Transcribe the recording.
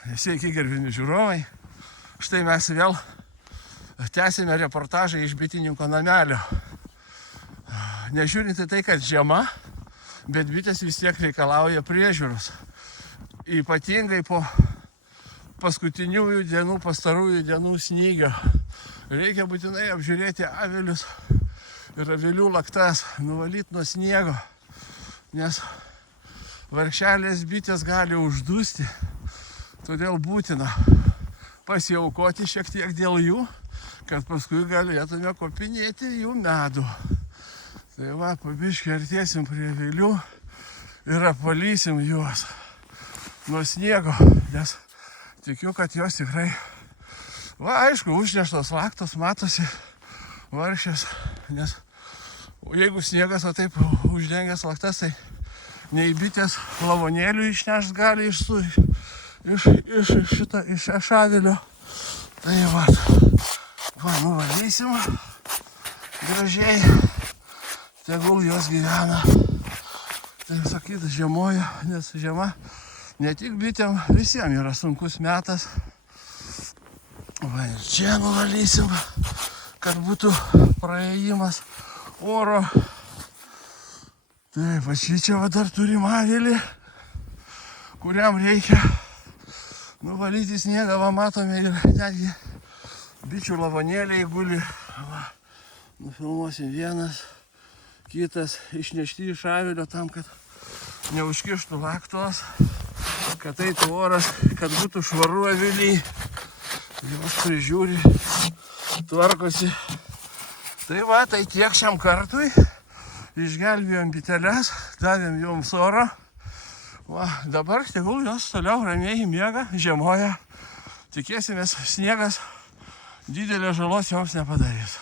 Sveiki, gerbimi žiūrovai. Štai mes vėl tęsime reportažą iš bitininko namelio. Nežiūrint į tai, kad žiema, bet bitės vis tiek reikalauja priežiūros. Ypatingai po pastarųjų dienų snygio. Reikia būtinai apžiūrėti avilius ir avilių laktas, nuvalyti nuo sniego, nes vargšelės bitės gali uždusti. Todėl būtina pasiaukoti šiek tiek dėl jų, kad paskui galėtume kopinėti jų medų. Tai va, pabiškai artėsim prie avilių ir apvalysim juos nuo sniego, nes tikiu, kad jos tikrai, va, aišku, užneštos laktos, matosi vargšės, nes jeigu sniegas o taip uždengęs laktas, tai nei bitės lavonėlių išnešt gali iš avilio. Tai va, nuvalysim gražiai, tegul jos gyvena. Taip sakyt, žiemoja, nes žiema ne tik bitėm, visiems yra sunkus metas. Va, ir čia nuvalysim, kad būtų praėjimas oro. Taip, čia va dar turim avilį, kuriam reikia nuvalyti sniegą, va matome, ir netgi bičių lavonėliai guli. Va, nufilmuosim vienas, kitas išnešti iš avilio tam, kad neužkištų laktos, kad eitų oras, kad būtų švaru avily. Jos prižiūri, tvarkosi. Tai va, tai tiek šiam kartui. Išgelbėjom biteles, davėm joms oro. Va, dabar tegul jos toliau ramiai miega, žiemoja. Tikėsimės, sniegas didelės žalos joms nepadarys.